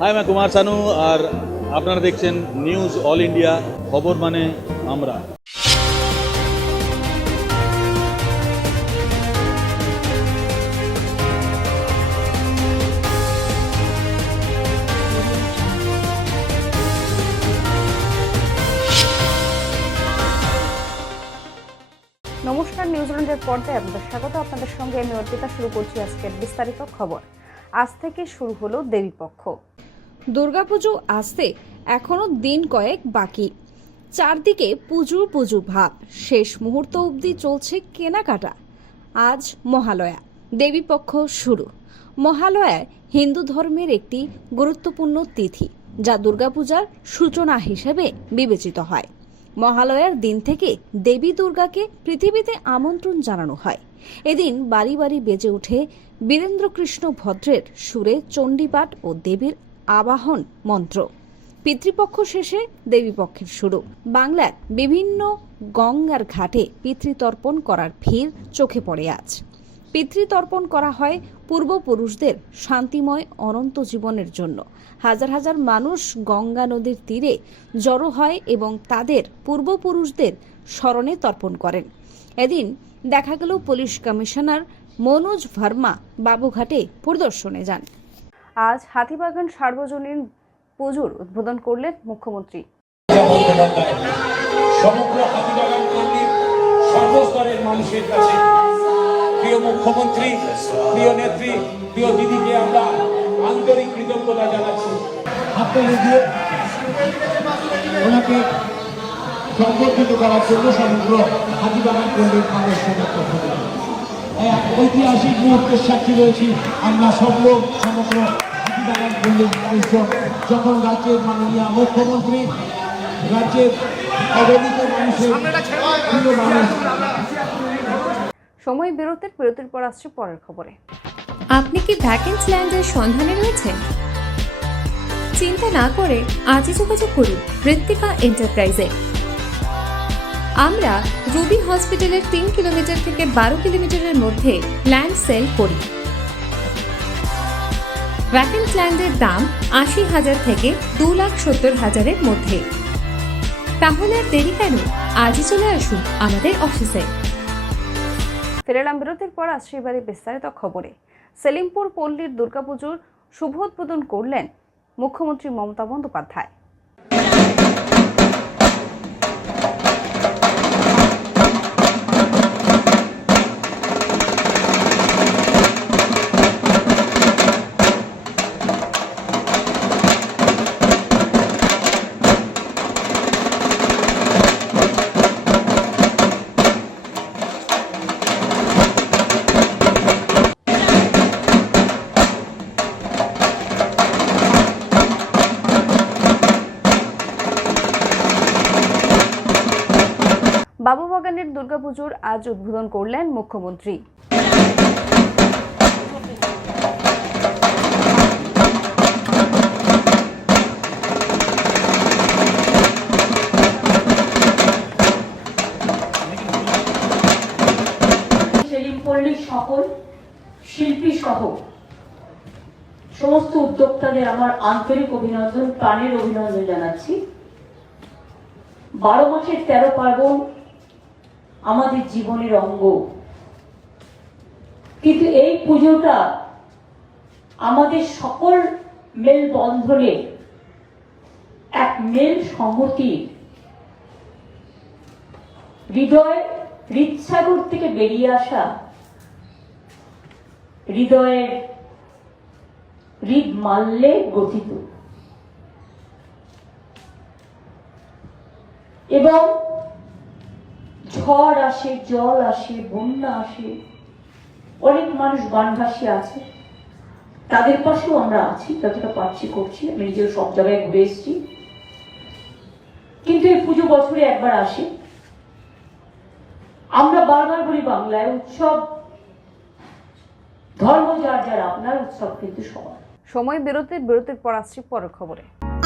High আমি কুমার সানু আর আপনারা দেখছেন নিউজ অল ইন্ডিয়া খবর মানে আমরা নমস্কার নিউজিল্যান্ডের পর্দায় আপনাদের স্বাগত। আপনাদের সঙ্গে আমি অর্পিতা, শুরু করছি আজকের বিস্তারিত খবর। আজ থেকে শুরু হলো দেবীপক্ষ। দুর্গাপুজো আসতে এখনও দিন কয়েক বাকি। চারদিকে পুজো পুজো ভাব। শেষ মুহূর্ত অবধি চলছে কেনাকাটা। আজ মহালয়া। দেবীপক্ষ শুরু। মহালয়া হিন্দু ধর্মের একটি গুরুত্বপূর্ণ তিথি, যা দুর্গাপূজার সূচনা হিসেবে বিবেচিত হয়। মহালয়ার দিন থেকে দেবী দুর্গাকে পৃথিবীতে আমন্ত্রণ জানানো হয়। এদিন বাড়ি বাড়ি বেজে ওঠে বীরেন্দ্রকৃষ্ণ ভদ্রের সুরে চণ্ডীপাঠ ও দেবীর আবাহন মন্ত্র। পিতৃপক্ষ শেষে দেবীপক্ষের শুরু। বাংলার বিভিন্ন গঙ্গার ঘাটে পিতৃতর্পণ করার ভিড় চোখে পড়ে আজ। পিতৃতর্পণ করা হয় পূর্বপুরুষদের শান্তিময় অনন্ত জীবনের জন্য। হাজার হাজার মানুষ গঙ্গা নদীর তীরে জড়ো হয় এবং তাদের পূর্বপুরুষদের স্মরণে তর্পণ করেন। এদিন দেখা গেল পুলিশ কমিশনার মনোজ ভার্মা বাবুঘাটে পরিদর্শনে যান। আজ হাতিবাগান সার্বজনীন পুজোর উদ্বোধন করলেন মুখ্যমন্ত্রী। সমগ্র হাতিবাগান সর্বস্তরের মানুষের কাছে প্রিয় মুখ্যমন্ত্রী প্রিয় নেত্রী প্রিয় দিদিকে আমরা আন্তরিক কৃতজ্ঞতা জানাচ্ছি। হাততালি দিয়ে ওনাকে সংবর্ধিত করার জন্য সমগ্র হাতিবাগান পল্লীর মানুষের পক্ষ থেকে এক ঐতিহাসিক মুহূর্তের সাক্ষী রয়েছি আমরা সব লোক সমগ্র যখন রাজ্যের মাননীয় মুখ্যমন্ত্রী রাজ্যের মানুষের মানুষ। সময় বিরতির বিরতির পর আসছে পরের খবরে। আপনি কি ভ্যাকেন্সি ল্যান্ডের সন্ধানে রয়েছেন? চিন্তা না করে আজই যোগাযোগ করুন ঋত্বিকা এন্টারপ্রাইজে আমরা রুবি হসপিটালের তিন কিলোমিটার থেকে বারো কিলোমিটারের মধ্যে ল্যান্ড সেল করি। ভ্যাকেন্স ল্যান্ডের দাম আশি হাজার থেকে দু লাখ সত্তর হাজারের মধ্যে। তাহলে আর দেরি কেন? আজই চলে আসুন আমাদের অফিসে ফিরে এলাম বিরতির পর আসছে এবারে বিস্তারিত খবরে। সেলিমপুর পল্লীর দুর্গাপুজোর শুভ উদ্বোধন করলেন মুখ্যমন্ত্রী মমতা বন্দ্যোপাধ্যায়। দুর্গাপুজোর আজ উদ্বোধন করলেন মুখ্যমন্ত্রী। শিল্পী সহ সমস্ত উদ্যোক্তাদের আমার আন্তরিক অভিনন্দন, প্রাণের অভিনন্দন জানাচ্ছি। বারো মাসের তেরো পার্বণ আমাদের জীবনের অঙ্গ। কিন্তু এই পুজোটা আমাদের সকল মেল মেলবন্ধনের এক মেল সংহতির হৃদয় হৃদসাগর থেকে বেরিয়ে আসা, হৃদয়ের হৃদ মাল্যে গঠিত। এবং ঝড় আসে, জল আসে, বন্যা আসে, অনেক মানুষ বানভাসী আছে। তাদের পাশেও আমরা আছি, যতটা পারছি করছি। আমি নিজেও সব জায়গায় ঘুরে এসেছি। কিন্তু এই পুজো বছরে একবার আসে। আমরা বারবার বলি বাংলায়, উৎসব, ধর্ম যার যার, আপনার উৎসব কিন্তু সবার। সময় বিরতির বিরতির পর আসছি পরের খবরে।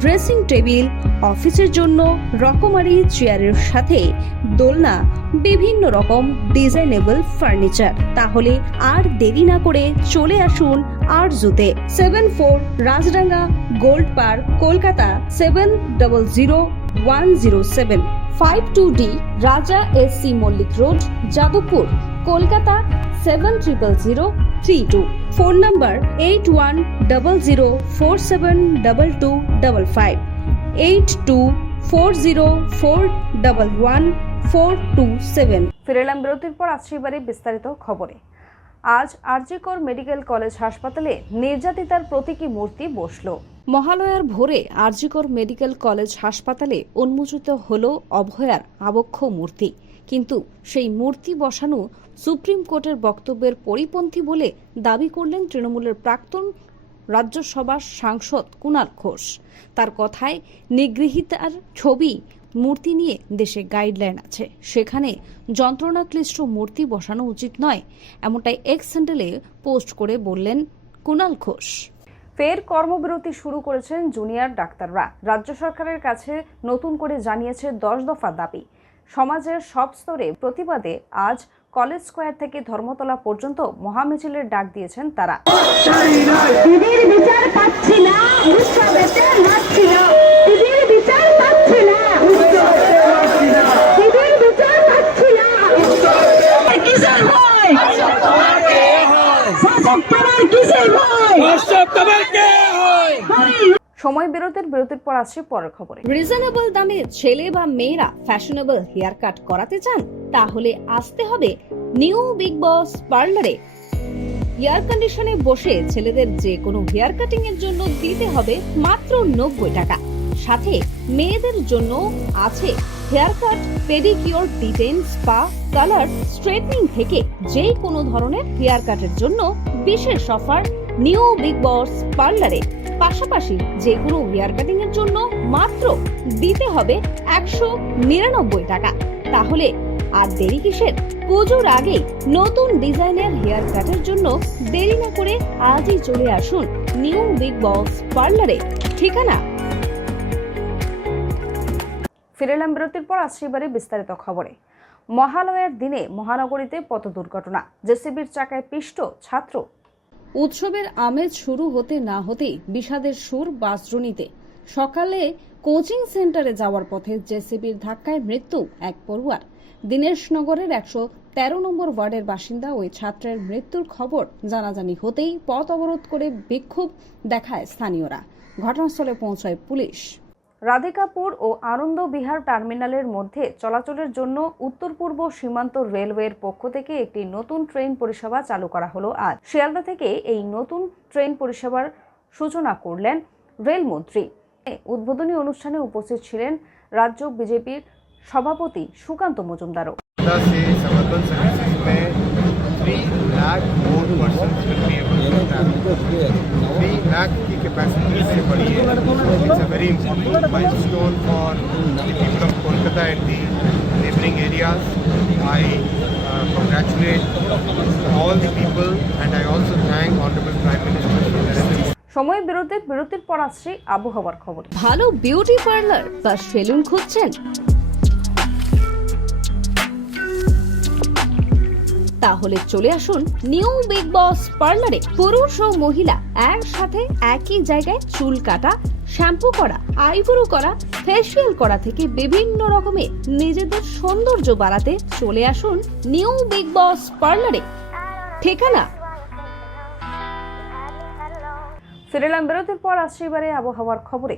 ড্রেসিং টেবিল, অফিসের জন্য রকমারি চেয়ারের সাথে দোলনা, বিভিন্ন রকম ডিজাইনেবল ফার্নিচার। তাহলে আর দেরি না করে চলে আসুন আর জুতে seven four Rajdanga gold park, Kolkata, seven double zero one zero seven. Five two D, Raja S C Mallick road, Jadavpur, Kolkata seven triple zero three two. Phone number eight one double zero four seven double two double five, eight two four zero four double one four two seven. ফিরে এলাম বিরতির পর, আসছি বিস্তারিত খবরে। আজ RG Kar medical college হাসপাতালে নির্যাতিতার প্রতীকী মূর্তি বসল। মহালয়ার ভোরে আরজিকর মেডিকেল কলেজ হাসপাতালে উন্মোচিত হল অভয়ার আবক্ষ মূর্তি। কিন্তু সেই মূর্তি বসানো সুপ্রিম কোর্টের বক্তব্যের পরিপন্থী বলে দাবি করলেন তৃণমূলের প্রাক্তন রাজ্যসভার সাংসদ কুণাল ঘোষ। তার কথায় নিগৃহীতার ছবি মূর্তি নিয়ে দেশে গাইডলাইন আছে। সেখানে যন্ত্রণাক্লিষ্ট মূর্তি বসানো উচিত নয় এমনটাই এক্স স্যান্ডেলে পোস্ট করে বললেন কুণাল ঘোষ। ফের কর্মবিরতি শুরু করেছেন জুনিয়র ডাক্তাররা। রাজ্য সরকারের কাছে নতুন করে জানিয়েছে দশ দফা দাবি। সমাজের সব স্তরে প্রতিবাদে আজ কলেজ স্কোয়ার থেকে ধর্মতলা পর্যন্ত মহামিছিলের ডাক দিয়েছেন তারা। দিদির বিচার সময় বিরতির বিরতির পর আসছে পরের খবরে। রিজনেবল দামে ছেলে বা মেয়েরা ফ্যাশনেবল হেয়ার কাট করাতে চান, তাহলে আসতে হবে নিউ বিগ বস পার্লারে। এয়ার কন্ডিশনে বসে ছেলেদের যে কোনো হেয়ার কাটিং এর জন্য দিতে হবে মাত্র নব্বই টাকা। সাথে মেয়েদের জন্য আছে hair cut pedicure detan spa, colour, straightening থেকে যে কোনো ধরনের হেয়ার কাটের জন্য বিশেষ অফার। নিউ বিগ বস পার্লারে পাশাপাশি যে কোনো হেয়ার কাটিং এর জন্য মাত্র দিতে হবে একশো নিরানব্বই টাকা। তাহলে আর দেরি কিসের? পুজোর আগেই নতুন ডিজাইনের হেয়ার কাটের জন্য দেরি না করে আজই চলে আসুন নিউ বিগ বস পার্লারে। ঠিকানা ফিরে এলাম বিরতির পর, আসছে এবারে বিস্তারিত খবরে। মহালয়ার দিনে মহানগরীতে পথ দুর্ঘটনা। জেসিবির চাকায় পিষ্ট ছাত্র। উৎসবের আমেজ শুরু হতে না হতেই বিষাদের সুর বাসরুনিতে সকালে কোচিং সেন্টারে যাওয়ার পথে জেসিবির ধাক্কায় মৃত্যু এক পড়ুয়ার। দীনেশনগরের একশো তেরো নম্বর ওয়ার্ডের বাসিন্দা ওই ছাত্রের মৃত্যুর খবর জানাজানি হতেই পথ অবরোধ করে বিক্ষোভ দেখায় স্থানীয়রা। ঘটনাস্থলে পৌঁছায় পুলিশ। রাধিকাপুর ও আনন্দ বিহার টার্মিনালের মধ্যে চলাচলের জন্য উত্তর পূর্ব সীমান্ত রেলওয়ের পক্ষ থেকে একটি নতুন ট্রেন পরিষেবা চালু করা হলো আজ। শিয়ালদা থেকে এই নতুন ট্রেন পরিষেবার সূচনা করলেন রেলমন্ত্রী। উদ্বোধনী অনুষ্ঠানে উপস্থিত ছিলেন রাজ্য বিজেপির সভাপতি সুকান্ত মজুমদারও। Canada से समर्पण सर्विसेज में three lakh more person will be able to travel three lakh की कैपेसिटी से बढ़ी है it's a very important milestone for the people of Kolkata and the neighboring areas i uh, congratulate all the people and i also thank honorable prime minister Shri Narendra Modi সময় বিরতির বিরতির পর আসছে আবহাওয়ার খবর ভালো বিউটি পার্লার বা salon খুঁজছেন তাহলে চলে আসুন নিউ বিগ বস পার্লারে। পুরুষ ও মহিলা একসাথে একই জায়গায় চুল কাটা, শ্যাম্পু করা, আইব্রো করা, ফেসিয়াল করা থেকে বিভিন্ন রকমের নিজেদের সৌন্দর্য বাড়াতে চলে আসুন নিউ বিগ বস পার্লারে। ঠিকানা? ফিরে এলাম বিরতির পর আসছে এবারে আবহাওয়ার খবরে।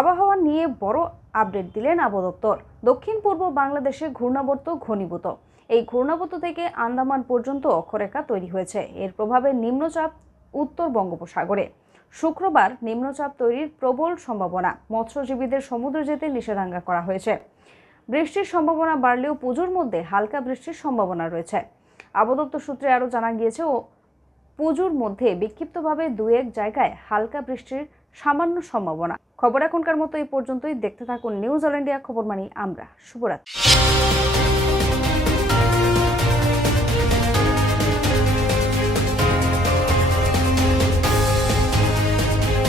আবহাওয়া নিয়ে বড় আপডেট দিলেন আবদপ্তর দক্ষিণ পূর্ব বাংলাদেশে ঘূর্ণাবর্ত ঘনীভূত। এই ঘূর্ণাবর্ত থেকে আন্দামান পর্যন্ত অক্ষরেখা তৈরি হয়েছে। এর প্রভাবে নিম্নচাপ উত্তর বঙ্গোপসাগরে। শুক্রবার নিম্নচাপ তৈরির প্রবল সম্ভাবনা, মৎস্যজীবীদের সমুদ্রে যেতে নিষেধাজ্ঞা করা হয়েছে। বৃষ্টির সম্ভাবনা বাড়লেও পুজোর মধ্যে হালকা বৃষ্টির সম্ভাবনা রয়েছে। আবদপ্তর সূত্রে আরও জানা গিয়েছে, ও পুজোর মধ্যে বিক্ষিপ্তভাবে দু এক জায়গায় হালকা বৃষ্টির সামান্য সম্ভাবনা। খবর এখনকার মতো এই পর্যন্তই। দেখতে থাকুন নিউজ অল ইন্ডিয়া খবর মানি আমরা। শুভরাত্রি।